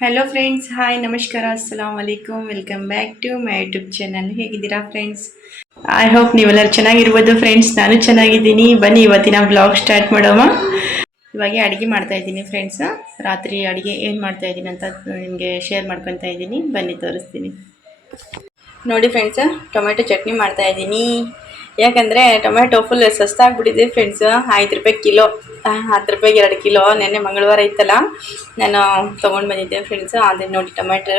Hello friends hi ನಮಸ್ಕಾರ ಅಸ್ಸಲಾಮ್ ವಲೈಕುಮ್ welcome back to my YouTube channel ಹೇಗಿದ್ದೀರಾ ಫ್ರೆಂಡ್ಸ್ ಐ ಹೋಪ್ ನೀವೆಲ್ಲರೂ ಚೆನ್ನಾಗಿರ್ಬೋದು ಫ್ರೆಂಡ್ಸ್ ನಾನು ಚೆನ್ನಾಗಿದ್ದೀನಿ. ಬನ್ನಿ, ಇವತ್ತಿನ ಬ್ಲಾಗ್ ಸ್ಟಾರ್ಟ್ ಮಾಡೋಣ. ಇವಾಗ ಅಡುಗೆ ಮಾಡ್ತಾ ಇದ್ದೀನಿ ಫ್ರೆಂಡ್ಸ್ ರಾತ್ರಿ ಅಡುಗೆ ಏನು ಮಾಡ್ತಾ ಇದ್ದೀನಿ ಅಂತ ನಿಮಗೆ ಶೇರ್ ಮಾಡ್ಕೊತಾ ಇದ್ದೀನಿ. ಬನ್ನಿ, ತೋರಿಸ್ತೀನಿ. ನೋಡಿ ಫ್ರೆಂಡ್ಸ್ ಟೊಮೆಟೊ ಚಟ್ನಿ ಮಾಡ್ತಾ ಇದ್ದೀನಿ. ಯಾಕಂದರೆ ಟೊಮೆಟೊ ಫುಲ್ ಸಸ್ತಾಗ್ಬಿಟ್ಟಿದೆ ಫ್ರೆಂಡ್ಸ್ ಐದು ರೂಪಾಯಿ ಕಿಲೋ ಹತ್ತು ರೂಪಾಯಿಗೆ ಎರಡು ಕಿಲೋ ನೆನ್ನೆ ಮಂಗಳವಾರ ಇತ್ತಲ್ಲ. ನಾನು ತೊಗೊಂಡು ಬಂದಿದ್ದೆ ಫ್ರೆಂಡ್ಸ್ ಅದೇ ನೋಡಿ ಟೊಮೆಟೊ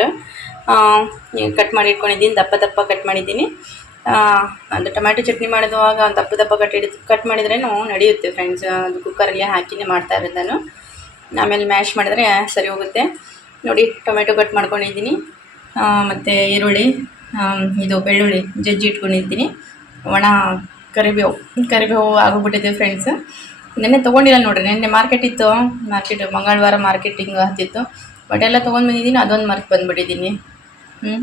ಕಟ್ ಮಾಡಿ ಇಟ್ಕೊಂಡಿದ್ದೀನಿ, ದಪ್ಪ ದಪ್ಪ ಕಟ್ ಮಾಡಿದ್ದೀನಿ. ಅದು ಟೊಮೆಟೊ ಚಟ್ನಿ ಮಾಡಿದವಾಗ ದಪ್ಪ ದಪ್ಪ ಕಟ್ ಹಿಡಿದು ಕಟ್ ಮಾಡಿದ್ರೇನು ನಡೆಯುತ್ತೆ ಫ್ರೆಂಡ್ಸ್ ಅದು ಕುಕ್ಕರಲ್ಲಿ ಹಾಕಿನೇ ಮಾಡ್ತಾ ನಾನು. ಆಮೇಲೆ ಮ್ಯಾಶ್ ಮಾಡಿದ್ರೆ ಸರಿ ಹೋಗುತ್ತೆ. ನೋಡಿ ಟೊಮೆಟೊ ಕಟ್ ಮಾಡ್ಕೊಂಡಿದ್ದೀನಿ. ಮತ್ತು ಈರುಳ್ಳಿ ಇದು ಬೆಳ್ಳುಳ್ಳಿ ಜಜ್ಜಿ ಇಟ್ಕೊಂಡಿದ್ದೀನಿ. ಒಣ ಕರಿಬೇವು ಕರಿಬೇವು ಆಗೋಗ್ಬಿಟ್ಟಿದೆ ಫ್ರೆಂಡ್ಸ್ ನೆನ್ನೆ ತೊಗೊಂಡಿಲ್ಲ ನೋಡ್ರಿ, ನೆನ್ನೆ ಮಾರ್ಕೆಟ್ ಇತ್ತು ಮಾರ್ಕೆಟ್ ಮಂಗಳವಾರ ಮಾರ್ಕೆಟಿಂಗ್ ಹತ್ತಿತ್ತು. ಬಟ್ ಎಲ್ಲ ತೊಗೊಂಡು ಬಂದಿದ್ದೀನಿ, ಅದೊಂದು ಮರ್ತು ಬಂದುಬಿಟ್ಟಿದ್ದೀನಿ. ಹ್ಞೂ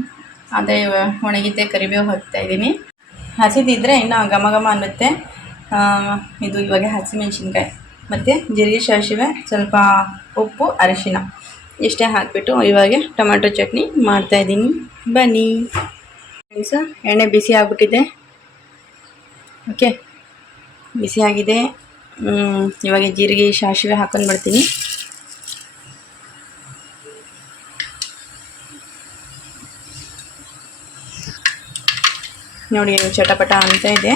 ಅದೇ ಒಣಗಿದ್ದೆ, ಕರಿಬೇವು ಹಾಕ್ತಾ ಇದ್ದೀನಿ. ಹಸಿದಿದ್ದರೆ ಇನ್ನೂ ಘಮ ಘಮ ಅನ್ನುತ್ತೆ. ಇದು ಇವಾಗ ಹಸಿಮೆಣ್ಸಿನ್ಕಾಯಿ. ಮತ್ತು ಜೀರಿಗೆ ಸಾಸಿವೆ, ಸ್ವಲ್ಪ ಉಪ್ಪು, ಅರಿಶಿನ. ಇಷ್ಟೇ ಹಾಕಿಬಿಟ್ಟು ಇವಾಗ ಟೊಮೆಟೊ ಚಟ್ನಿ ಮಾಡ್ತಾಯಿದ್ದೀನಿ ಬನ್ನಿ. ಫ್ರೆಂಡ್ಸ್ ಎಣ್ಣೆ ಬಿಸಿ ಆಗಿಬಿಟ್ಟಿದೆ. ಓಕೆ ಬಿಸಿಯಾಗಿದೆ ಇವಾಗ ಜೀರಿಗೆ, ಸಾಸಿವೆ ಹಾಕೊಂಡು ಬಿಡ್ತೀನಿ ನೋಡಿ ಚಟಪಟ ಅಂತ ಇದೆ.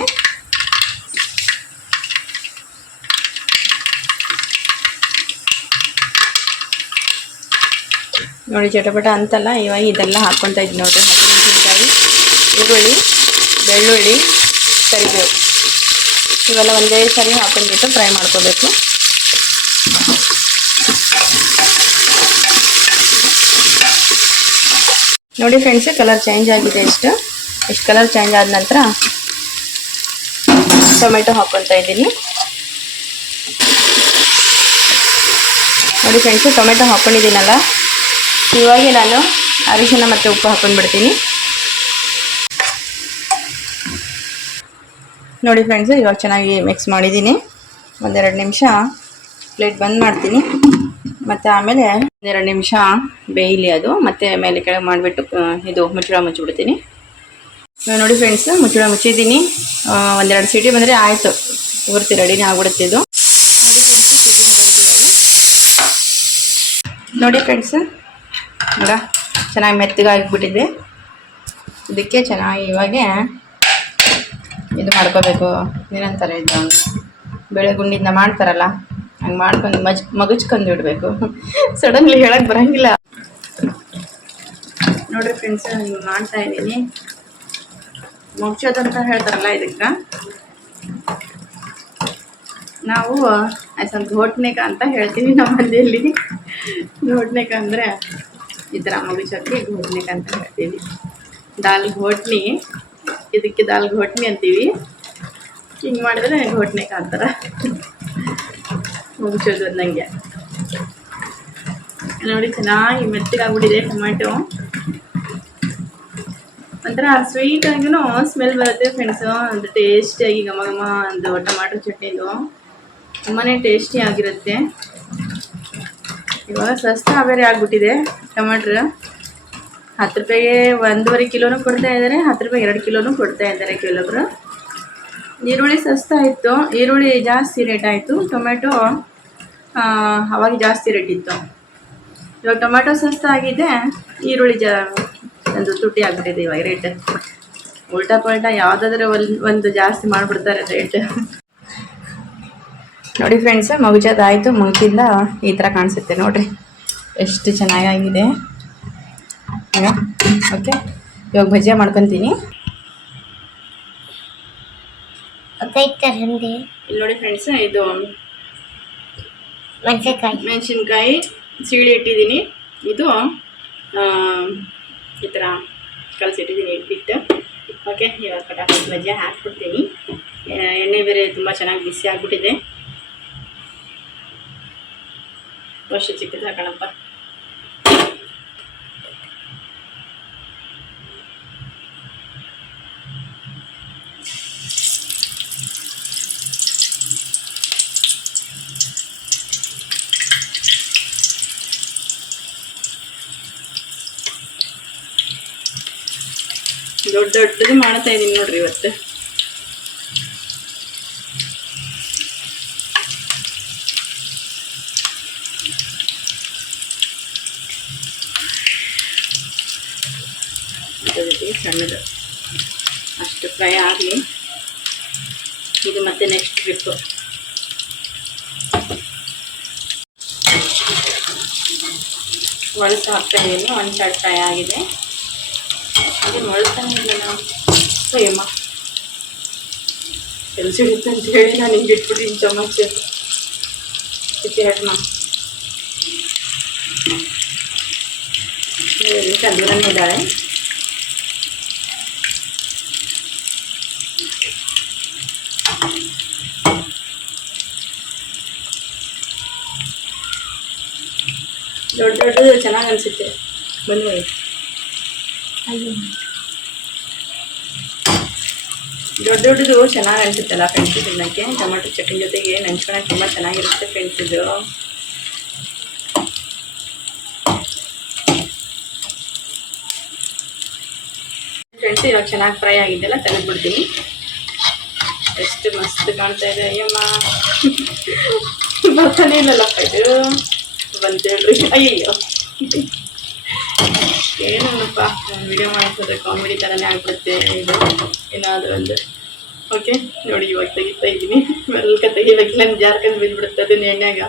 ನೋಡಿ, ಚಟಪಟ ಅಂತಲ್ಲ, ಇವಾಗ ಇದೆಲ್ಲ ಹಾಕ್ಕೊತಾ ಇದ್ದೀನಿ ನೋಡಿರಿ. ಹಸಿಮೆಣಸಿನ್ಕಾಯಿ ಈರುಳ್ಳಿ, ಬೆಳ್ಳುಳ್ಳಿ, ಕರಿಬೇವು. ಇವೆಲ್ಲ ಒಂದೇ ಸರಿ ಹಾಕೊಂಡ್ಬಿಟ್ಟು ಫ್ರೈ ಮಾಡ್ಕೋಬೇಕು. ನೋಡಿ ಫ್ರೆಂಡ್ಸ್ ಕಲರ್ ಚೇಂಜ್ ಆಗಿದೆ ಇಷ್ಟು. ಇಷ್ಟು ಕಲರ್ ಚೇಂಜ್ ಆದ ನಂತರ ಟೊಮೆಟೊ ಹಾಕ್ಕೊತಾ ಇದ್ದೀನಿ. ನೋಡಿ ಫ್ರೆಂಡ್ಸು ಟೊಮೆಟೊ ಹಾಕ್ಕೊಂಡಿದ್ದೀನಲ್ಲ ಇವಾಗ ನಾನು ಅರಿಶಿನ ಮತ್ತು ಉಪ್ಪು ಹಾಕ್ಕೊಂಡ್ಬಿಡ್ತೀನಿ ನೋಡಿ ಫ್ರೆಂಡ್ಸು ಇವಾಗ ಚೆನ್ನಾಗಿ ಮಿಕ್ಸ್ ಮಾಡಿದ್ದೀನಿ. ಒಂದೆರಡು ನಿಮಿಷ ಪ್ಲೇಟ್ ಬಂದ್ ಮಾಡ್ತೀನಿ. ಮತ್ತು ಆಮೇಲೆ ಒಂದೆರಡು ನಿಮಿಷ ಬೇಯಲಿ ಅದು. ಮತ್ತು ಮೇಲೆ ಕೆಳಗೆ ಮಾಡಿಬಿಟ್ಟು ಇದು ಮುಚ್ಚಳ ಮುಚ್ಚಿಬಿಡ್ತೀನಿ. ನೋಡಿ ಫ್ರೆಂಡ್ಸ್ ಮುಚ್ಚಳ ಮುಚ್ಚಿದ್ದೀನಿ. ಒಂದೆರಡು ಸೀಟಿ ಬಂದರೆ ಆಯಿತು. ಪೂರ್ತಿ ರೆಡಿನೇ ಆಗ್ಬಿಡುತ್ತೆ ಇದು. ನೋಡಿ ಫ್ರೆಂಡ್ಸ್ ಸೀಟಿ ನೋಡಿ ಫ್ರೆಂಡ್ಸ್ ನೋಡ, ಚೆನ್ನಾಗಿ ಮೆತ್ತಗಾಗಿಬಿಟ್ಟಿದೆ ಇದಕ್ಕೆ ಚೆನ್ನಾಗಿ ಇವಾಗ ಇದು ಮಾಡ್ಕೋಬೇಕು. ಏನಂತಾರೆ ಇದು. ಬೇಳೆ ಗುಂಡಿಂದ ಮಾಡ್ತಾರಲ್ಲ, ಹಂಗೆ ಮಾಡ್ಕೊಂಡು ಮಜ್ ಮಗುಚ್ಕೊಂಡು ಇಡಬೇಕು. ಸಡನ್ಲಿ ಹೇಳಕ್ಕೆ ಬರಂಗಿಲ್ಲ. ನೋಡ್ರಿ ಫ್ರೆಂಡ್ಸ್ ಹಿಂಗೆ ಮಾಡ್ತಾ ಇದ್ದೀನಿ. ಮುಗ್ಸೋದಂತ ಹೇಳ್ತಾರಲ್ಲ ಇದಕ್ಕೆ. ನಾವು ಸ್ವಲ್ಪ ಘೋಟ್ನೇಕ ಅಂತ ಹೇಳ್ತೀವಿ ನಮ್ಮ ಮನೆಯಲ್ಲಿ. ಘೋಟ್ನೇಕ ಅಂದರೆ ಈ ಥರ ಮಗುಚಕ್ಕೆ ಘೋಟ್ನೇಕ ಅಂತ ಹೇಳ್ತೀವಿ. ದಾಲ್ ಘೋಟ್ನಿ. ಇದಕ್ಕೆ ದಾಲ್ ಘೋಟ್ನಿ ಅಂತೀವಿ. ಹಿಂಗೆ ಮಾಡಿದ್ರೆ ಘೋಟ್ನೆ ಕಾಣ್ತಾರ. ಮುಗಿಸೋದು ನನಗೆ ನೋಡಿ, ಚೆನ್ನಾಗಿ ಮೆತ್ತಗಾಗ್ಬಿಟ್ಟಿದೆ ಟೊಮ್ಯಾಟೊ. ಒಂಥರ ಸ್ವೀಟ್ ಆಗಿನೂ ಸ್ಮೆಲ್ ಬರುತ್ತೆ ಫ್ರೆಂಡ್ಸು ಒಂದು ಟೇಸ್ಟಿಯಾಗಿ ಘಮ ಘಮ ಒಂದು ಟೊಮ್ಯಾಟೊ ಚಟ್ನಿದು. ತುಂಬಾ ಟೇಸ್ಟಿ ಆಗಿರುತ್ತೆ. ಇವಾಗ ಸಸ್ತಾ ಬೇರೆ ಆಗ್ಬಿಟ್ಟಿದೆ ಟೊಮಾಟ್ರ್ ಹತ್ತು ರೂಪಾಯಿಗೆ ಒಂದೂವರೆ ಕಿಲೋನು ಕೊಡ್ತಾ ಇದ್ದಾರೆ ಹತ್ತು ರೂಪಾಯಿ ಎರಡು ಕಿಲೋನು ಕೊಡ್ತಾ ಇದ್ದಾರೆ ಕೆಲವೊಬ್ಬರು ಈರುಳ್ಳಿ ಸಸ್ತ ಇತ್ತು, ಈರುಳ್ಳಿ ಜಾಸ್ತಿ ರೇಟ್ ಆಯಿತು. ಟೊಮೆಟೊ ಅವಾಗ ಜಾಸ್ತಿ ರೇಟ್ ಇತ್ತು. ಇವಾಗ ಟೊಮೆಟೊ ಸಸ್ತ ಆಗಿದೆ, ಈರುಳ್ಳಿ ಜಾ, ಒಂದು ತುಟ್ಟಿ ಆಗ್ಬಿಟ್ಟಿದೆ ಇವಾಗ ರೇಟ್ ಉಲ್ಟಾ ಪಲ್ಟಾ ಯಾವುದಾದ್ರೂ ಒಂದು ಒಂದು ಜಾಸ್ತಿ ಮಾಡಿಬಿಡ್ತಾರೆ ರೇಟ್ ನೋಡಿ ಫ್ರೆಂಡ್ಸ್ ಮಗುಚೋದಾಯಿತು ಮುಗಿಸಿಲ್ಲ ಈ ಥರ ಕಾಣಿಸುತ್ತೆ ನೋಡಿರಿ. ಎಷ್ಟು ಚೆನ್ನಾಗಾಗಿದೆ. ಓಕೆ. ಇವಾಗ ಭಜಿಯಾ ಮಾಡ್ಕೊತೀನಿ. ಇಲ್ಲಿ ನೋಡಿ ಫ್ರೆಂಡ್ಸ್ ಇದು ಮೆಣಸಿನ್ಕಾಯಿ. ಮೆಣಸಿನ್ಕಾಯಿ ಸೀಳಿ ಇಟ್ಟಿದ್ದೀನಿ. ಇದು ಈ ಥರ ಕಲಸಿಟ್ಟಿದ್ದೀನಿ ಇಟ್ಬಿಟ್ಟು ಓಕೆ ಇವಾಗ ಪಟಾಕಿ ಬಜ್ಜೆ ಹಾಕ್ಬಿಡ್ತೀನಿ. ಎಣ್ಣೆ ಬೇರೆ ತುಂಬ ಚೆನ್ನಾಗಿ ಬಿಸಿ ಆಗಿಬಿಟ್ಟಿದೆ. ವರ್ಷ ಚಿಕ್ಕದು ಹಾಕೋಣಪ್ಪ ದೊಡ್ಡ ದೊಡ್ಡದು ಮಾಡ್ತಾ ಇದೀನಿ ನೋಡ್ರಿ ಇವತ್ತು. ಸಣ್ಣದು. ಅಷ್ಟು ಫ್ರೈ ಆಗಲಿ. ಇದು ಮತ್ತೆ ನೆಕ್ಸ್ಟ್ ಟ್ರಿಪ್ಪು ಒಳಸು ಹಾಕ್ತಾ ಇದ್ದೀನಿ ಒಂದು ಸೈಡ್ ಫ್ರೈ ಆಗಿದೆ. ಅದೇ ಮೊಳತಾನೆ ಇಲ್ಲ ನಾವು ಅಯ್ಯಮ್ಮ ಕೆಲಸ ಇರುತ್ತೆ ಅಂತ ಹೇಳಿ ನಾನು ಹಿಂಗೆ ಇಟ್ಬಿಟ್ಟಿದ್ದೀನಿ ಚಮಚ ಚಿಕ್ಕಿ ಹಾಕೋಣ ದೂರನೇ ಇದ್ದಾಳೆ ದೊಡ್ಡ ದೊಡ್ಡದು ಚೆನ್ನಾಗಿ ಅನಿಸುತ್ತೆ ಬನ್ನಿ ದೊಡ್ಡ ದೊಡ್ಡದು ಚೆನ್ನಾಗಿ ಅನಿಸುತ್ತಲ್ಲ ಫ್ರೆಂಡ್ಸ್ ತಿನ್ನೋಕ್ಕೆ. ಟೊಮೆಟೊ ಚಟ್ನಿ ಜೊತೆಗೆ ನೆಂಚ್ಕೊಳಕ್ಕೆ ತುಂಬ ಚೆನ್ನಾಗಿರುತ್ತೆ ಫ್ರೆಂಡ್ಸ್ ಇದು. ಫ್ರೆಂಡ್ಸ್ ಇವಾಗ ಚೆನ್ನಾಗಿ ಫ್ರೈ ಆಗಿದ್ದೆಲ್ಲ ತೆಗೆದ್ಬಿಡ್ತೀನಿ. ಎಷ್ಟು ಮಸ್ತ್ ಕಾಣ್ತಾ ಇದೆ. ಅಯ್ಯಮ್ಮ. ಬರ್ತಾನೆ ಇಲ್ಲಲ್ಲಪ್ಪ ಇದು. ಬಂತೇಳ್ರಿ ಅಯ್ಯಯ್ಯೋ. ಏನಪ್ಪ ವಿಡಿಯೋ ಮಾಡಿಸಿದ್ರೆ ಕಾಮಿಡಿ ಥರನೇ ಆಗ್ಬಿಡುತ್ತೆ ಇದು. ಏನಾದರೂ ಒಂದು. ಓಕೆ ನೋಡಿ ಇವಾಗ ತೆಗಿತಾ ಇದ್ದೀನಿ. ಮೆಲ್ಕ ತೆಗಿಬೇಕು. ನನ್ನ ಜಾರ್ಕಂದು ಬಿದ್ದುಬಿಡುತ್ತೆ ಅದನ್ನ ಎಣ್ಣೆಗ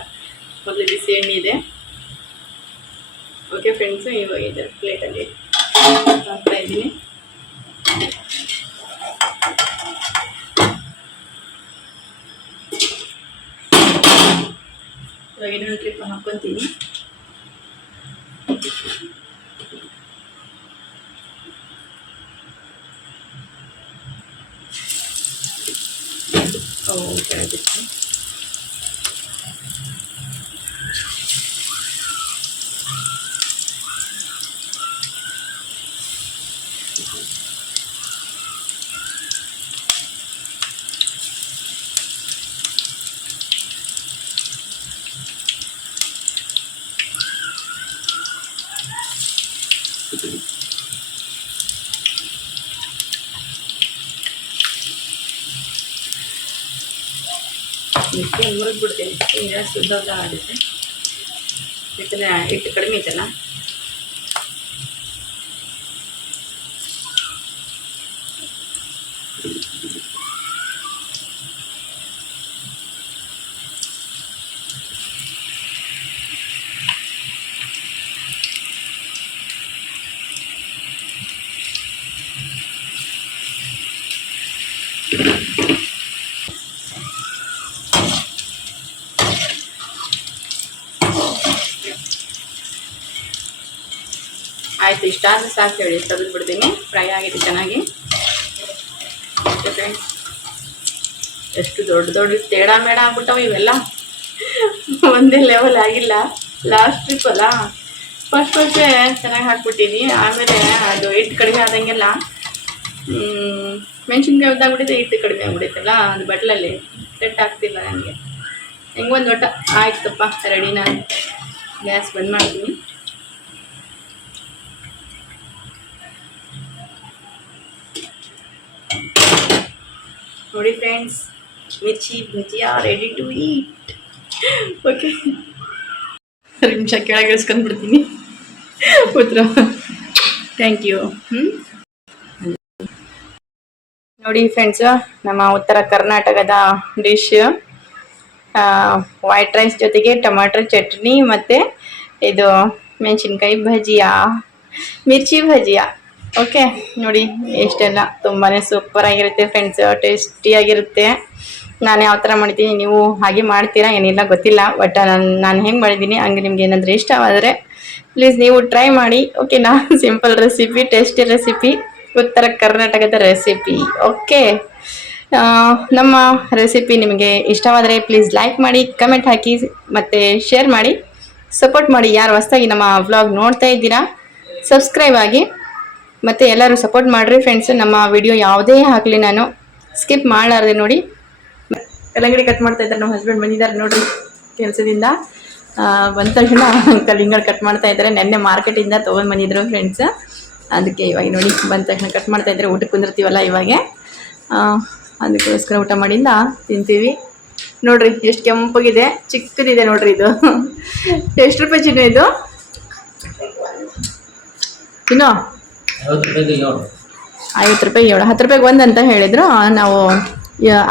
ಮೊದಲು ಬಿಸಿ ಎಣ್ಣೆ ಇದೆ. ಓಕೆ ಫ್ರೆಂಡ್ಸು ಇವಾಗ ಇದೆ ಪ್ಲೇಟಲ್ಲಿ ಹಾಕ್ತಾ ಇದ್ದೀನಿ. ಇವಾಗ ಇನ್ನೊಂದು ಟ್ರಿಪ್ ಹಾಕ್ಕೊತೀನಿ. Oh, okay. ಮುರಿದ್ಬಿಡ್ತೀನಿ ಈಗ ಶುದ್ಧ ಆಗುತ್ತೆ. ಯಾಕಂದರೆ ಹಿಟ್ಟು ಕಡಿಮೆ ಐತಲ್ಲ ಆಯಿತು, ಇಷ್ಟ ಆದರೆ ಸಾಕು ಹೇಳಿ ತೆಗೆದು ಬಿಡ್ತೀನಿ. ಫ್ರೈ ಆಗಿದೆ ಚೆನ್ನಾಗಿ. ಎಷ್ಟು ದೊಡ್ಡ ದೊಡ್ಡ ತೇಡ ಮೇಡ ಆಗ್ಬಿಟ್ಟವು ಇವೆಲ್ಲ. ಒಂದೇ ಲೆವೆಲ್ ಆಗಿಲ್ಲ. ಲಾಸ್ಟ್ ಟ್ರಿಪ್ ಅಲ್ಲ. ಫಸ್ಟ್ ಫಸ್ಟೇ ಚೆನ್ನಾಗಿ ಹಾಕ್ಬಿಟ್ಟಿನಿ. ಆಮೇಲೆ ಅದು ಹಿಟ್ಟು ಕಡಿಮೆ ಆದಂಗೆಲ್ಲ ಮೆಣಸಿನ್ಕಾಯಿ ಉದ್ದಾಗ್ಬಿಟ್ಟಿದೆ ಹಿಟ್ಟು ಕಡಿಮೆ ಆಗ್ಬಿಟ್ಟೈತಲ್ಲ ಅದು ಬಟ್ಲಲ್ಲಿ ಸೆಟ್ ಆಗ್ತಿಲ್ಲ ನನಗೆ ಹೆಂಗೊಂದು ಒಟ್ಟ. ಆಯ್ತಪ್ಪ ರೆಡಿ ನಾನು. ಗ್ಯಾಸ್ ಬಂದ್ ಮಾಡ್ತೀನಿ. ನೋಡಿ friends mirchi bhajiya ready to eat okay ನಿಮಿಷ ಕೆಳಗೆ ಇಳಿಸ್ಕೊಂಡ್ಬಿಡ್ತೀನಿ ಉತ್ತರ ಥ್ಯಾಂಕ್ ಯು ಹ್ಞೂ ನೋಡಿ ಫ್ರೆಂಡ್ಸ್ ನಮ್ಮ ಉತ್ತರ ಕರ್ನಾಟಕದ ಡಿಶ್ ವೈಟ್ ರೈಸ್ ಜೊತೆಗೆ ಟೊಮಾಟೊ ಚಟ್ನಿ ಮತ್ತು ಇದು ಮೆಣಸಿನ್ಕಾಯಿ ಭಜಿಯಾ ಮಿರ್ಚಿ ಭಜಿಯಾ ಓಕೆ ನೋಡಿ, ಎಷ್ಟೆಲ್ಲ ತುಂಬಾ ಸೂಪರಾಗಿರುತ್ತೆ ಫ್ರೆಂಡ್ಸ್ ಟೇಸ್ಟಿಯಾಗಿರುತ್ತೆ ನಾನು ಯಾವ ಥರ ಮಾಡ್ತೀನಿ, ನೀವು ಹಾಗೆ ಮಾಡ್ತೀರಾ, ಏನಿಲ್ಲ, ಗೊತ್ತಿಲ್ಲ ಬಟ್ ನಾನು ನಾನು ಹೆಂಗೆ ಮಾಡಿದ್ದೀನಿ, ಹಂಗೆ ನಿಮ್ಗೆ ಏನಾದರೂ ಇಷ್ಟವಾದರೆ ಪ್ಲೀಸ್ ನೀವು ಟ್ರೈ ಮಾಡಿ ಓಕೆನಾ ಸಿಂಪಲ್ ರೆಸಿಪಿ ಟೇಸ್ಟಿ ರೆಸಿಪಿ ಉತ್ತರ ಕರ್ನಾಟಕದ ರೆಸಿಪಿ ಓಕೆ ನಮ್ಮ ರೆಸಿಪಿ ನಿಮಗೆ ಇಷ್ಟವಾದರೆ ಪ್ಲೀಸ್ ಲೈಕ್ ಮಾಡಿ ಕಮೆಂಟ್ ಹಾಕಿ, ಮತ್ತು ಶೇರ್ ಮಾಡಿ ಸಪೋರ್ಟ್ ಮಾಡಿ, ಯಾರು ಹೊಸ್ದಾಗಿ ನಮ್ಮ ವ್ಲಾಗ್ ನೋಡ್ತಾ ಇದ್ದೀರಾ ಸಬ್ಸ್ಕ್ರೈಬ್ ಆಗಿ. ಮತ್ತು ಎಲ್ಲರೂ ಸಪೋರ್ಟ್ ಮಾಡಿರಿ ಫ್ರೆಂಡ್ಸ್ ನಮ್ಮ ವಿಡಿಯೋ ಯಾವುದೇ ಆಗಲಿ ನಾನು ಸ್ಕಿಪ್ ಮಾಡಲಾರ್ದೆ ನೋಡಿ. ಕಲ್ಲಂಗಡಿ ಕಟ್ ಮಾಡ್ತಾ ಇದ್ದಾರೆ ನಮ್ಮ ಹಸ್ಬೆಂಡ್ ಬಂದಿದ್ದಾರೆ ನೋಡಿರಿ ಕೆಲಸದಿಂದ. ಬಂದ ತಕ್ಷಣ ಕಲ್ಲಿಂಗಡಿ ಕಟ್ ಮಾಡ್ತಾ ಇದ್ದಾರೆ. ನೆನ್ನೆ ಮಾರ್ಕೆಟಿಂದ ತೊಗೊಂಡು ಬಂದಿದ್ರು ಫ್ರೆಂಡ್ಸ್ ಅದಕ್ಕೆ ಇವಾಗ ನೋಡಿ, ಬಂದ ತಕ್ಷಣ ಕಟ್ ಮಾಡ್ತಾ ಇದ್ದಾರೆ. ಊಟಕ್ಕೆ ಕುಂದಿರ್ತೀವಲ್ಲ ಇವಾಗೆ. ಅದಕ್ಕೋಸ್ಕರ ಊಟ ಮಾಡಿಂದ ತಿಂತೀವಿ. ನೋಡ್ರಿ ಎಷ್ಟು ಕೆಂಪಗಿದೆ, ಚಿಕ್ಕದಿದೆ ನೋಡ್ರಿ ಇದು. ಎಷ್ಟು ರೂಪಾಯಿ ಚಿನ್ನ ಇದು? ಚಿನ್ನು? ಐವತ್ತು ರೂಪಾಯಿ ಏಳು. ಹತ್ತು ರೂಪಾಯಿಗೆ ಒಂದು ಅಂತ ಹೇಳಿದ್ರು. ನಾವು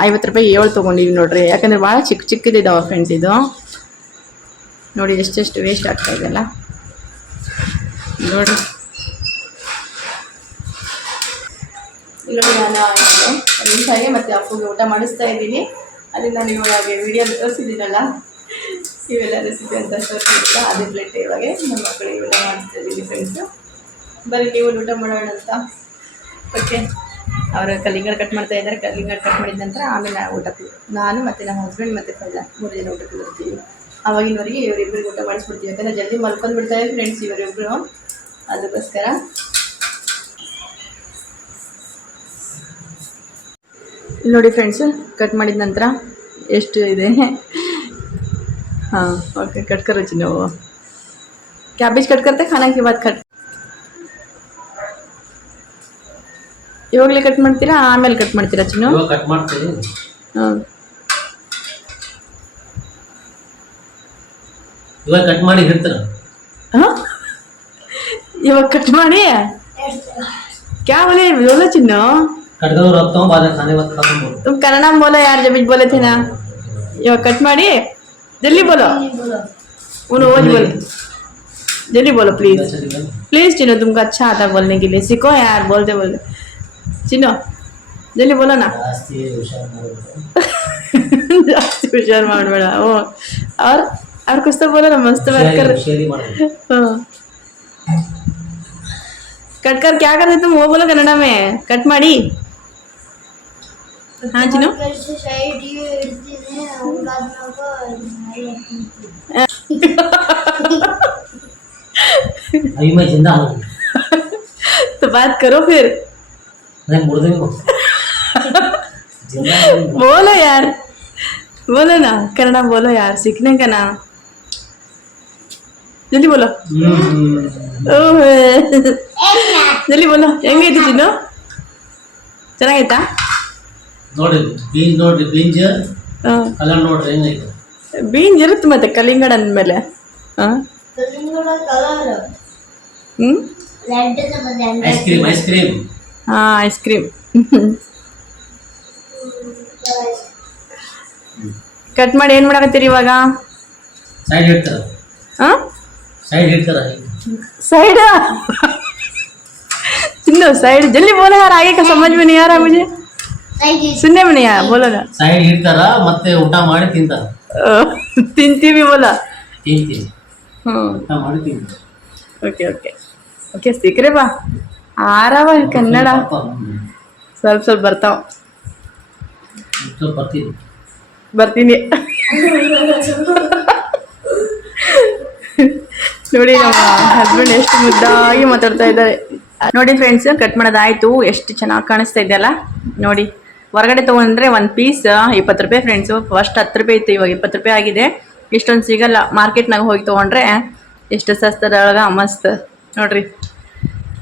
ಐವತ್ತು ರೂಪಾಯಿ ಏಳು ತೊಗೊಂಡಿವಿ ನೋಡ್ರಿ. ಯಾಕಂದ್ರೆ ಭಾಳ ಚಿಕ್ಕ ಚಿಕ್ಕದಿದ್ದಾವೆ ಫ್ರೆಂಡ್ಸ್ ಇದು. ನೋಡಿ ಎಷ್ಟೆಷ್ಟು ವೇಸ್ಟ್ ಆಗ್ತಾ ಇದೆಯಲ್ಲ. ನೋಡ್ರಿ. ಇಲ್ಲಿ ನಾನು ಮತ್ತು ಅಪ್ಪಗೆ ಊಟ ಮಾಡಿಸ್ತಾ ಇದ್ದೀನಿ. ಅದನ್ನ ನಾನು ಇವಾಗ ವಿಡಿಯೋ ತೋರಿಸಿದ್ದೀನಲ್ಲ ಇವೆಲ್ಲ ರೆಸಿಪಿ ಅಂತ ಸರ್ ಅದೇ ಪ್ಲೇಟ್ ಇವಾಗ ನಮ್ಮ ಮಕ್ಕಳಿಗೆ ಇವೆಲ್ಲ ಮಾಡಿಸ್ತಾ ಇದ್ದೀನಿ ಫ್ರೆಂಡ್ಸು ಬರೀ ನೀವು ಊಟ ಮಾಡೋಣ ಅಂತ. ಓಕೆ ಅವರು ಕಲ್ಲಿಂಗಡ ಕಟ್ ಮಾಡ್ತಾ ಇದ್ದಾರೆ. ಕಲ್ಲಿಂಗಡ ಕಟ್ ಮಾಡಿದ ನಂತರ ಆಮೇಲೆ ಊಟ ನಾನು ಮತ್ತು ನಮ್ಮ ಹಸ್ಬೆಂಡ್ ಮತ್ತು ಫೈಜಾ ಮೂರು ಜನ ಊಟ ಬರ್ತೀವಿ. ಆವಾಗಿನವರೆಗೆ ಇವರಿಬ್ಬರಿಗೆ ಊಟ ಮಾಡಿಸ್ಬಿಡ್ತೀವಿ. ಯಾಕಂದರೆ ಜಲ್ದಿ ಮಲ್ಕೊಂಡು ಬಿಡ್ತಾರೆ ಫ್ರೆಂಡ್ಸ್ ಇವರಿಬ್ಬರು ಅದಕ್ಕೋಸ್ಕರ. ನೋಡಿ ಫ್ರೆಂಡ್ಸು ಕಟ್ ಮಾಡಿದ ನಂತರ ಎಷ್ಟು ಇದೆ? ಹಾಂ ಓಕೆ ಕಟ್ ಕರೋ ನಾವು ಕ್ಯಾಬೇಜ್ ಕಟ್ ಕರ್ತೆ ಬಾತ್ ಕಟ್ ಇವಾಗಲೇ ಕಟ್ ಮಾಡ್ತೀರಾ? ಆಮೇಲೆ ಕಟ್ ಮಾಡ್ತೀರಾ ಚಿನ್ನು? ಕಟ್ ಮಾಡ್ತೀನಿ. ಇವಾಗ ಕಟ್ ಮಾಡಿ ಹೇಳ್ತಾರ? ಇವಾಗ ಕಟ್ ಮಾಡಿ? ಕ್ಯಾವಲೇ ಇವಾಗ ಚಿನ್ನು? ಕಟ್ಟದವ್ರು ಹತ್ತೋ ಬಾದ ಸಾನೆ ಬಂದು ಕಾಸು ಕನ್ನಡ ಮೂಲ ಯಾರು ಜಮಿಜ್ ಬೋಲೆ ತಿನ್ನ ಇವಾಗ ಕಟ್ ಮಾಡಿ? ಜಲ್ಲಿ ಬೋಲ? ಉನ್ ಓಜ್ ಬೋಲ. ಜಲ್ಲಿ ಬೋಲ ಪ್ಲೀಸ್ ಪ್ಲೀಸ್ ಚಿನ್ನು ತುಂಬ ಅಚ್ಚ ಆತ ಬೋಲ್ನೆ ಗಿಲ್ಲಿ ಸಿಕ್ಕೋ ಯಾರು ಬೋಲ್ದೆ ಬೋಲ್ದೆ. चिन्नो जल्दी बोलो ना ಜಾಸ್ತಿ ಹುಷಾರ್ ಮಾಡ್ಬೇಕು. ಜಾಸ್ತಿ ಹುಷಾರು ಮಾಡಬೇಡ ಓ और और कुछ तो बोलो ना मस्त बात कर ಹುಷಾರಿ- ಹುಷಾರಿ ಮಾಡ್ಬೇಕು. हाँ। कट कर क्या करते तुम वो बोलो कन्नड़ा में कट ಮಾಡಿ हाँ चिन्नो ಸೈಡ್ ಇಡ್ತೀನಿ ಉಳ್ಳಾದ್ಮೇಲೆ अभी मैं जिंदा हूँ तो बात करो फिर बोलो यार बोलो ना कन्नड़ा बोलो यार सीखने का ना जल्दी बोलो हम्म। ಓಹ್. ಜಲ್ದಿ ಬೋಲೋ ಹೆಂಗೈತಿ ಚಿನ್ನು ಚೆನ್ನಾಗೈತಾ ನೋಡ್ರಿ ಬೀನ್ಸ್ ನೋಡ್ರಿ ಬೀನ್ಸ್ ಹಾಂ ಕಲರ್ ನೋಡ್ರಿ ಹೆಂಗೈತೆ ಬೀನ್ಸ್ ಇರುತ್ತೆ ಮತ್ತೆ ಕಲ್ಲಿಂಗಡ ಅಂದಮೇಲೆ ಹಾಂ ಕಲ್ಲಿಂಗಡ ಕಲರ್ ಹ್ಞೂ ರೆಡ್ ಬಂದೆ ಐಸ್ ಕ್ರೀಮ್ ಐಸ್ ಕ್ರೀಮ್ ಹಾಂ ಐಸ್ ಕ್ರೀಮ್ ಕಟ್ ಮಾಡಿ ಏನು ಮಾಡಕತ್ತೀರಿ ಇವಾಗ ಸೈಡ್ ಇಡ್ತಾರ ಹಾಂ ಸೈಡ್ ಇಡ್ತಾರ साइड चिन्नो साइड जल्दी बोलो यार आगे का समझ में नहीं आ रहा मुझे सुनने में नहीं आया बोलो ना ಸೈಡ್ ಇಡ್ತಾರ ಮತ್ತೆ ಊಟ ಮಾಡಿ ತಿಂತಾರ ತಿಂತೀವಿ बोला ತಿಂತೀವಿ ಹ್ಞೂ ಊಟ ಮಾಡಿ ತಿಂತಾರ ಓಕೆ ಓಕೆ ಓಕೆ ಸಿಕ್ರೆ ಬಾ ಆರವ ಕನ್ನಡ. ಸ್ವಲ್ಪ ಸ್ವಲ್ಪ ಬರ್ತಾವ. ಬರ್ತೀನಿ. ನೋಡಿ ನಮ್ಮ ಹಸ್ಬೆಂಡ್ ಎಷ್ಟು ಮುದ್ದಾಗಿ ಮಾತಾಡ್ತಾ ಇದ್ದಾರೆ. ನೋಡಿ ಫ್ರೆಂಡ್ಸ್ ಕಟ್ ಮಾಡೋದಾಯ್ತು ಎಷ್ಟು ಚೆನ್ನಾಗಿ ಕಾಣಿಸ್ತಾ ಇದೆಯಲ್ಲ ನೋಡಿ, ಹೊರಗಡೆ ತೊಗೊಂಡ್ರೆ ಒಂದು ಪೀಸ್ ಇಪ್ಪತ್ತು ರೂಪಾಯಿ ಫ್ರೆಂಡ್ಸು ಫಸ್ಟ್ ಹತ್ತು ರೂಪಾಯಿ ಇತ್ತು, ಇವಾಗ ಇಪ್ಪತ್ತು ರೂಪಾಯಿ ಆಗಿದೆ. ಇಷ್ಟೊಂದು ಸಿಗಲ್ಲ. ಮಾರ್ಕೆಟ್ನಾಗ ಹೋಗಿ ತೊಗೊಂಡ್ರೆ, ಎಷ್ಟು ಸಸ್ತದೊಳಗೆ ಮಸ್ತ್. ನೋಡ್ರಿ.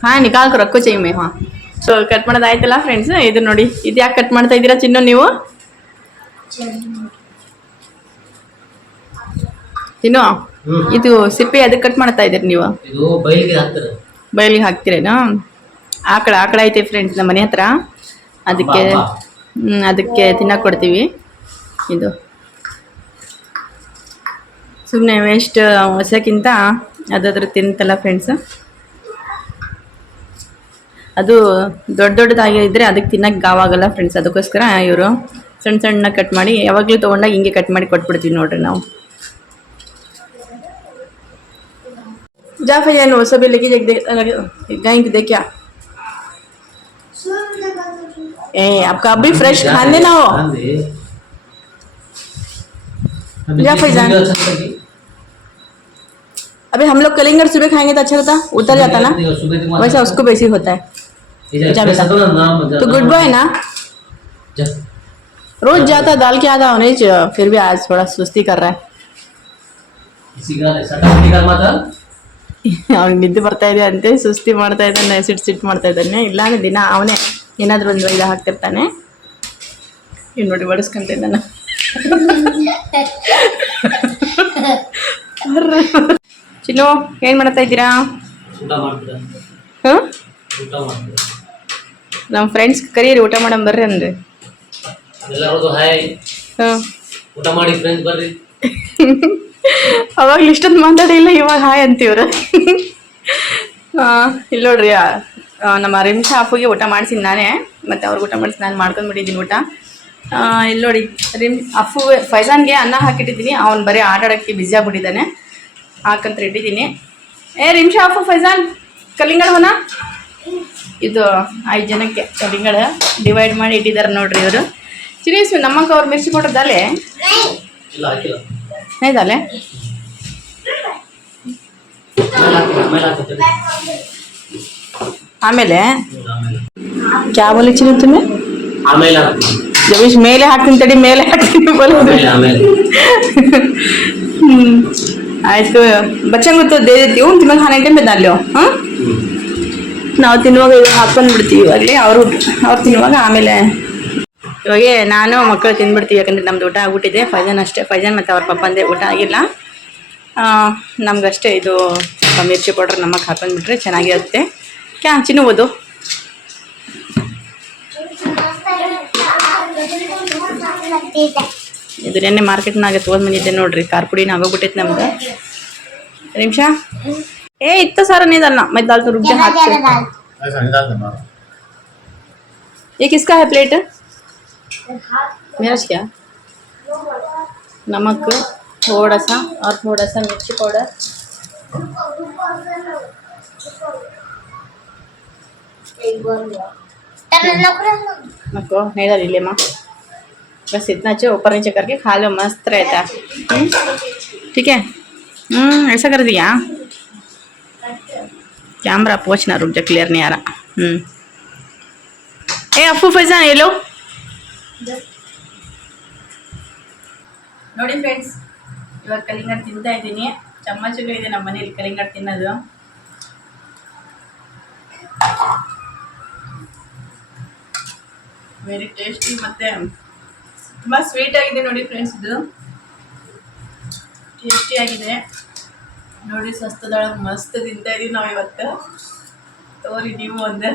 ಹಾ ನಿಗಾಲ್ಕು ರೊಕ್ಕ ಚೆಮ್ಮೆ ಹಾ. ಸೊ ಕಟ್ ಮಾಡೋದು ಆಯ್ತಲ್ಲ ಫ್ರೆಂಡ್ಸ್ ಇದು ನೋಡಿ ಇದು ಯಾಕೆ ಕಟ್ ಮಾಡ್ತಾ ಇದ್ದೀರಾ ಚಿನ್ನು ನೀವು? ಚಿನ್ನು ಇದು ಸಿಪ್ಪೆ ಅದಕ್ಕೆ ಕಟ್ ಮಾಡ್ತಾ ಇದ್ದೀರಿ ನೀವು? ಬಯಲಿಗೆ ಹಾಕ್ತೀರೇನು? ಆಕಳ ಆಕಳ ಐತೆ ಫ್ರೆಂಡ್ಸ್ ನಮ್ಮ ಮನೆ ಹತ್ರ. ಅದಕ್ಕೆ ಅದಕ್ಕೆ ತಿನ್ನಕ್ಕೆ ಕೊಡ್ತೀವಿ. ಇದು. ಸುಮ್ಮನೆ ವೇಸ್ಟ್ ಹೊಸಕ್ಕಿಂತ ಅದಾದ್ರೂ ತಿಂತಲ್ಲ ಫ್ರೆಂಡ್ಸ್ ಅದು ದೊಡ್ಡ ದೊಡ್ಡದಾಗಿ ಇದ್ದರೆ ಅದಕ್ಕೆ ತಿನ್ನಕ್ಕೆ ಗಾವಾಗಲ್ಲ ಫ್ರೆಂಡ್ಸ್ ಅದಕ್ಕೋಸ್ಕರ ಇವರು ಸಣ್ಣ ಸಣ್ಣ ಕಟ್ ಮಾಡಿ ಯಾವಾಗಲೂ ತೊಗೊಂಡಾಗ ಹಿಂಗೆ ಕಟ್ ಮಾಡಿ ಕೊಟ್ಬಿಡ್ತೀವಿ ನೋಡ್ರಿ ನಾವು जा भैया नो सभी लेके देख गाय को देखिया ए आपका अभी फ्रेश खाने ना हो ध्यान दे अभी जा जिस फैजान। वीडियो अच्छा लगी, अभी हम लोग कलिंगड़ सुबह खाएंगे तो अच्छा रहता उतर जाता ना नहीं, सुबह तुम्हारा- वैसा उसको वैसे ही होता है ये जा, जा पैसा बेटा। तो ना, नाम तो गुड बॉय ना जा। रोज जाता दाल के आधा होने च- फिर भी आज थोड़ा सुस्ती कर रहा है किसी का सटा निकाल माता ಅವ್ನಿಗೆ ನಿದ್ದೆ ಬರ್ತಾ ಇದೆ ಅಂತೆ ಸುಸ್ತಿ ಮಾಡ್ತಾ ಇದ್ದಾನೆ ಸಿಟ್ ಸಿಟ್ ಮಾಡ್ತಾ ಇದ್ದಾನೆ ಇಲ್ಲಾಂದ್ರೆ ದಿನ ಅವನೇ ಏನಾದರೂ ಒಂದು ಇದು ಹಾಕ್ತಿರ್ತಾನೆ ಇವ್ ನೋಡಿ ಬಡಿಸ್ಕೊಂತ ಇದ್ದಾನೆ ಚಿನ್ನು ಏನು ಮಾಡ್ತಾ ಇದ್ದೀರಾ ಊಟ ಮಾಡ್ತೀರ ಹಾಂ ಊಟ ಮಾಡ್ತೀರ ನಮ್ಮ ಫ್ರೆಂಡ್ಸ್ ಕರೀರಿ ಊಟ ಮಾಡಮ್ ಬರ್ರಿ ಅಂದ್ರೆ. ಅವಾಗ ಹಾಯ್ ಹಾಂ. ಊಟ ಮಾಡಿ ಫ್ರೆಂಡ್ಸ್ ಬರ್ರಿ. ಅವಾಗ್ಲೂ ಇಷ್ಟೊಂದು ಮಾತಾಡಿಲ್ಲ ಇವಾಗ ಹಾಯ್ ಅಂತೀವ್ರ. ಇಲ್ಲ ನೋಡ್ರಿ ನಮ್ಮ ರಿಮ್ಶಾ ಅಪ್ಪಗೆ ಊಟ ಮಾಡಿಸಿನಿ ನಾನೇ. ಮತ್ತು ಅವ್ರಿಗೆ ಊಟ ಮಾಡಿಸಿ ನಾನು ಮಾಡ್ಕೊಂಡ್ಬಿಟ್ಟಿದ್ದೀನಿ ಊಟ. ಇಲ್ಲಿ ನೋಡಿ ರಿಮ್ ಅಪ್ಪು ಫೈಜಾನ್ಗೆ ಅನ್ನ ಹಾಕಿಟ್ಟಿದ್ದೀನಿ ಅವ್ನು ಬರೀ ಆಟ ಆಡೋಕ್ಕೆ ಬ್ಯುಸಿ ಆಗ್ಬಿಟ್ಟಿದ್ದಾನೆ. ಹಾಕಂತ ಇಟ್ಟಿದ್ದೀನಿ ಏ ರಿಮ್ಷಾ ಅಪ್ಪು ಫೈಜಾನ್ ಕಲ್ಲಿಂಗಡ ಹೊನ ಇದು ಐದು ಜನಕ್ಕೆ ಚಳಿಗಳು ಡಿವೈಡ್ ಮಾಡಿ ಇಟ್ಟಿದ್ದಾರೆ ನೋಡ್ರಿ ಇವರು. ಸೀರಿಯಸ್ ನಮ್ಮಕ್ಕ ಅವ್ರು ಮಿರ್ಚಿ ಕೊಟ್ಟದ್ದಲ್ಲೇ ಐದಲ್ಲೇ ಆಮೇಲೆ ಕ್ಯಾಬಲ್ಲಿ ಚಿನ್ನ ತುಂಬಿ ಜಗೀಶ್ ಮೇಲೆ ಹಾಕ್ತೀನಿ ತಡಿ ಮೇಲೆ ಹಾಕ್ತೀನಿ ಆಯ್ತು. ಬಚ್ಚಂಗ್ ಗೊತ್ತು ದೇ ದೇವು ನಿಮಗೆ ಹಾನೆ ಟೈಮ್ ಬೆದ್ದಾಲ್ಯೋ ಹಾಂ ನಾವು ತಿನ್ನುವಾಗ ಇವಾಗ ಹಾಕೊಂಡು ಬಿಡ್ತೀವಿ ಇವಾಗಲೇ ಅವರು ಅವ್ರು ತಿನ್ನುವಾಗ ಆಮೇಲೆ ಇವಾಗ ನಾನು ಮಕ್ಕಳು ತಿಂದ್ಬಿಡ್ತೀವಿ ಯಾಕಂದ್ರೆ ನಮ್ದು ಊಟ ಆಗ್ಬಿಟ್ಟಿದೆ. ಫೈಜನ್ ಅಷ್ಟೇ. ಫೈಜನ್ ಮತ್ತು ಅವ್ರ ಪಪ್ಪಂದೇ ಊಟ ಆಗಿಲ್ಲ. ನಮಗಷ್ಟೇ ಇದು ಮಿರ್ಚಿ ಪೌಡ್ರ್ ನಮಗೆ ಹಾಕೊಂಡ್ಬಿಟ್ರೆ ಚೆನ್ನಾಗಿರುತ್ತೆ. ಕ್ಯಾ ತಿನ್ನುವುದು ಇದು ನೆನ್ನೆ ಮಾರ್ಕೆಟ್ನಾಗೆ ತೊಗೊಂಡ್ ಬಂದಿದ್ದೆ ನೋಡ್ರಿ. ಖಾರ ಪುಡಿನ ಆಗೋಗ್ಬಿಟ್ಟೈತೆ ನಮ್ದು. ನಿಮಿಷ. ए इतना सारा नहीं डालना। मैं डाल तो रुक जा हाथ से। ये किसका है प्लेट मेरा क्या? नमक थोड़ा सा और थोड़ा सा मिर्ची पाउडर। नको नहीं डाली ले माँ। बस इतना अच्छे ऊपर नीचे करके खा लो मस्त रहता। ठीक है। हम्म, हम्म, ऐसा कर दिया। कैमरा पोछना रुक जा क्लियर नहीं आ रहा हम्म ए अफू फैजान ये लो ನೋಡಿ ಫ್ರೆಂಡ್ಸ್ ಇವಾಗ ಕಲಿಂಗಡ್ ತಿಂತಾ ಇದ್ದೀನಿ ಚಮ್ಮಚಲ್ಲೂ ಇದೆ ನಮ್ಮ ಮನೇಲಿ ಕಲಿಂಗಡ್ ತಿನ್ನೋದು ವೆರಿ ಟೇಸ್ಟಿ ಮತ್ತೆ ತುಂಬ ಸ್ವೀಟ್ ಆಗಿದೆ ನೋಡಿ ಫ್ರೆಂಡ್ಸ್ ಇದು ಟೇಸ್ಟಿ ಆಗಿದೆ ನೋಡಿ ಸ್ವಸ್ಥದೊಳಗೆ ಮಸ್ತ್ ತಿಂತಾ ಇದೀವಿ ನಾವು ಇವತ್ತು ತೋರಿ ನೀವು ಒಂದೇ.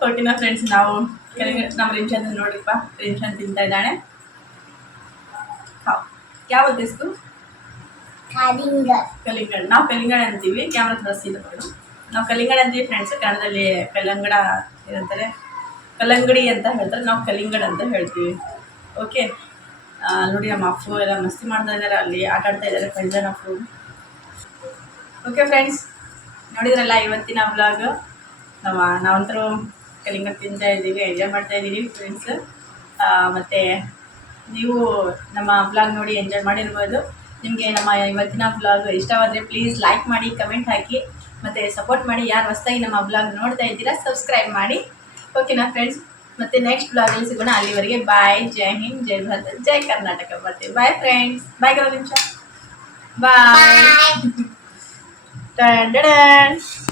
ಕೊಟ್ಟಿನ ಫ್ರೆಂಡ್ಸ್ ನಾವು. ಕೆಳಗೆ ನಮ್ಮ ರಿಮ್ಶನ್ ನೋಡಿಪ್ಪ. ರಿಮ್ಶನ್ ತಿಂತಾ ಇದ್ದಾಳೆ ಹಾಂ. ಯಾವ ಉದ್ದೇಶು ಕಲಿಂಗಡ್. ನಾವು ಕಲಿಂಗಡ ಅಂತೀವಿ. ಕ್ಯಾಮ್ರಾ ತರಿಸಿದ್ರು ನಾವು ಕಲಿಂಗಡ ಅಂತೀವಿ ಫ್ರೆಂಡ್ಸ್ ಕನ್ನಡದಲ್ಲಿ ಕಲ್ಲಂಗಡ ಏನಂತಾರೆ? ಕಲ್ಲಂಗಡಿ ಅಂತ ಹೇಳ್ತಾರೆ. ನಾವು ಕಲಿಂಗಡ್ ಅಂತ ಹೇಳ್ತೀವಿ. ಓಕೆ ನೋಡಿ ನಮ್ಮ ಅಪ್ಪು ಎಲ್ಲ ಮಸ್ತಿ ಮಾಡ್ತಾ ಇದ್ದಾರೆ ಅಲ್ಲಿ. ಆಟಾಡ್ತಾ ಇದ್ದಾರೆ ಫೈಜನ್ ಅಪ್ಪು ಓಕೆ ಫ್ರೆಂಡ್ಸ್ ನೋಡಿದ್ರಲ್ಲ, ಇವತ್ತಿನ ಬ್ಲಾಗ್ ನಮ್ಮ ನಾವಂತರೂ ಕಲಿಂಗ ತಿಂತಾ ಇದ್ದೀವಿ ಎಂಜಾಯ್ ಮಾಡ್ತಾ ಇದ್ದೀವಿ ಫ್ರೆಂಡ್ಸ್ ಮತ್ತು ನೀವು ನಮ್ಮ ಬ್ಲಾಗ್ ನೋಡಿ ಎಂಜಾಯ್ ಮಾಡಿರ್ಬೋದು. ನಿಮಗೆ ನಮ್ಮ ಇವತ್ತಿನ ಬ್ಲಾಗ್ ಇಷ್ಟವಾದರೆ ಪ್ಲೀಸ್ ಲೈಕ್ ಮಾಡಿ ಕಮೆಂಟ್ ಹಾಕಿ, ಮತ್ತು ಸಪೋರ್ಟ್ ಮಾಡಿ. ಯಾರು ಹೊಸ್ದಾಗಿ ನಮ್ಮ ಬ್ಲಾಗ್ ನೋಡ್ತಾ ಇದ್ದೀರಾ ಸಬ್ಸ್ಕ್ರೈಬ್ ಮಾಡಿ. ಓಕೆನಾ ಫ್ರೆಂಡ್ಸ್ ಮತ್ತೆ ನೆಕ್ಸ್ಟ್ ಬ್ಲಾಗಲ್ಲಿ ಸಿಗೋಣ. ಅಲ್ಲಿವರೆಗೆ ಬಾಯ್ ಜೈ ಹಿಂದ್, ಜೈ ಭಾರತ, ಜೈ ಕರ್ನಾಟಕ. ಬರ್ತೀವಿ ಬಾಯ್ ಫ್ರೆಂಡ್ಸ್ ಬಾಯ್ ಕೆಲವು ನಿಮಿಷ. ಬಾಯ್ Da -da -da.